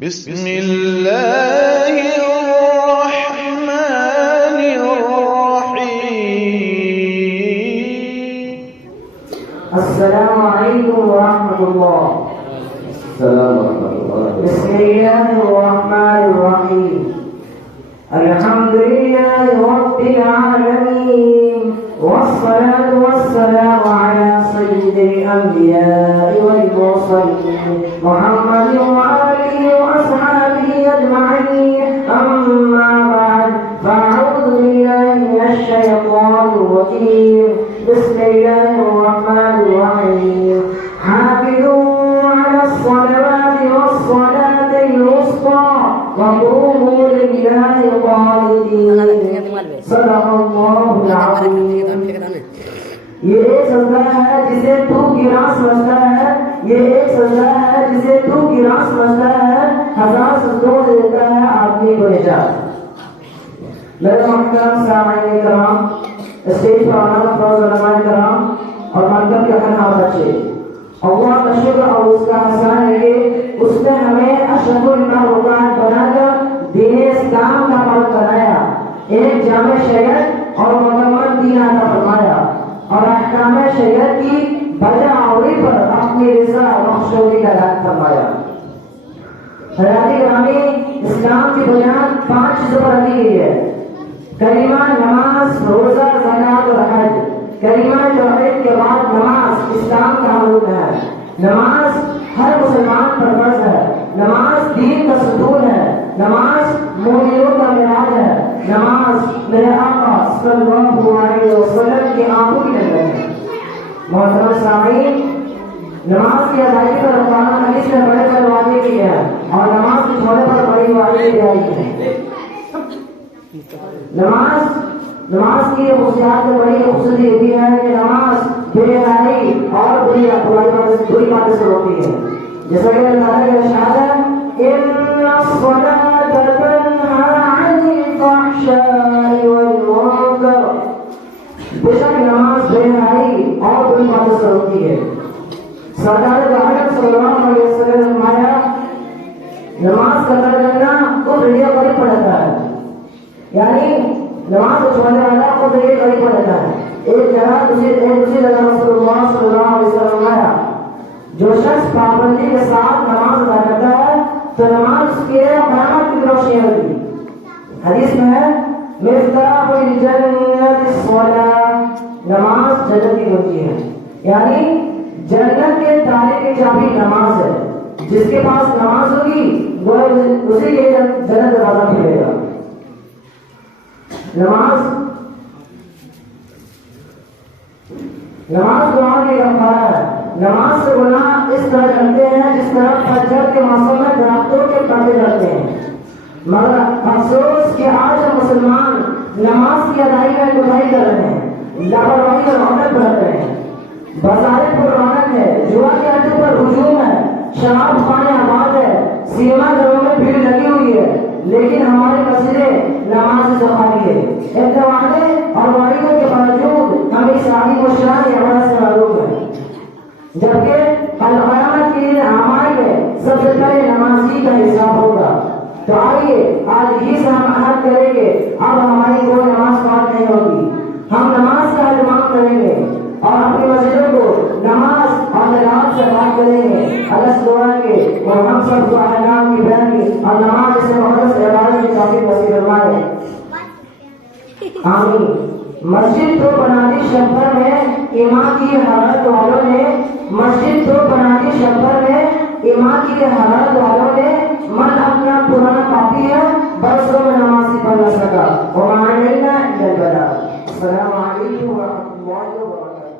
بسم الله الرحمن الرحيم. السلام عليكم ورحمة الله. السلام ورحمة الله. بسم الله الرحمن الرحيم. الحمد لله رب العالمين، والصلاة والسلام على سيد الأنبياء والمرسلين محمد وآله وأصحابه أجمعين. أما بعد، فأعوذ بالله من الشيطان الرجيم. بسم الله الرحمن الرحيم. حافظوا على الصلوات والصلاة الوسطى وقوموا لله قانتين. صدق الله العظيم. یہ ایک سجدہ ہے جسے تو گراں سمجھتا ہے، یہ ایک سجدہ ہے جسے تو گراں سمجھتا ہے، ہزار سجدوں سے دیتا ہے آدمی کو نجات. میرے محترم سامعین کرام، اسٹیج پر آنا افروز علماء کرام اور مکتب کے اہم بچے، اللہ کا شکر اور اس کا احسان ہے کہ اس نے ہمیں اشرف المخلوقات بنا کر دین اسلام کا مرد بنایا، ایک جامع شریعت اور مکمل دین عطا فرمایا اور احکام شریعت کی بجاوری پر اپنی رضا اور خوشنودی کا اعلان فرمایا. حضرات گرامی، اسلام کی بنیاد 5 چیزوں پر رکھی گئی ہے: کلمہ، نماز، روزہ، زکات اور حج. کلمہ توحید کے بعد نماز اسلام کا رکن ہے. نماز ہر مسلمان پر فرض ہے. نماز دین کا ستون ہے. نماز مومنوں کا معراج ہے. نماز میرے آقا صلی اللہ علیہ وسلم کی آنکھوں کی نظر ہے. محترم سامعین، نماز کی ادائیگی پر قرآن حدیث میں بڑے بڑے وعدے کیے ہیں اور نماز کے چھوڑنے پر بڑی وعدے دی جائی ہیں. نماز کی خصوصیات میں بڑی خوبصورتی یہ بھی ہے کہ نماز بے حیائی اور بری باتیں سے روکتی ہے. جیسا کہ اللہ تعالیٰ کا ارشاد ہے، ان الصلاۃ تنہی عن الفحشاء والمنکر. بے شک نماز بے حیائی اور بری باتیں سے روکتی ہے. سرکار دو عالم صلی اللہ علیہ وسلم نے فرمایا، نماز کا ترک کرنا تو ریا قریب پڑ جاتا ہے، یعنی نماز کو چھوڑنے والا کو ریا قریب پڑ جاتا ہے. ایک دوسری جگہ رسول اللہ صلی اللہ علیہ وسلم نے فرمایا، جو شخص پابندی کے ساتھ نماز ادا کرتا ہے تو نماز اس کے قیامت کی روشنی ہوگی. حدیث میں ہے، مفتاح الجنت الصلاۃ، نماز جنت کی کنجی ہے، یعنی جنت کے تالے کی چابی نماز ہے. جس کے پاس نماز ہوگی وہ اسی کے جنت دروازہ کھلے گا. نماز گناہ کی کفارہ ہے. نماز سے گناہ اس طرح کرتے ہیں جس طرح پتجھڑ کے موسم میں درختوں کے پتے جھڑتے ہیں. مگر افسوس کہ آج ہم مسلمان نماز کی ادائیگی میں کوتاہی کر رہے ہیں، لاپرواہی اور رونق برت رہے ہیں. بازاریں پر رونق ہے، جوا کے اڈے پر ہجوم ہے، شراب خانے آباد ہے، سینما گھروں میں بھیڑ لگی ہوئی ہے، لیکن ہمارے مسجدیں نماز سے خالی ہے. اتوارے اور وعیدوں کے باوجود ہم اس عالی مشران کی عبادت سے معروف ہیں، جبکہ القیامت کے دن اعمال میں سب سے پہلے نمازی کا حساب ہوگا. تو آئیے آج ہی سے ہم عہد کریں گے اب ہماری کوئی نماز فوت نہیں ہوگی. ہم نماز کا اہتمام کریں گے اور اپنی مسجدوں کو نماز اور نماز سے بات کریں گے. اللہ سے دعا ہے کہ وہ ہم سب کو احکام کی بیانی اور نماز سے مقدس عبادت کی توفیق نصیب فرمائے. آمین. مسجد تو بنانی شبر میں ایمان کی حرارت والوں نے من اپنا پرانا پاپی ہے، برسوں میں نماز پڑھ نہ سکا. السلام علیکم ورحمۃ اللہ وبرکاتہ.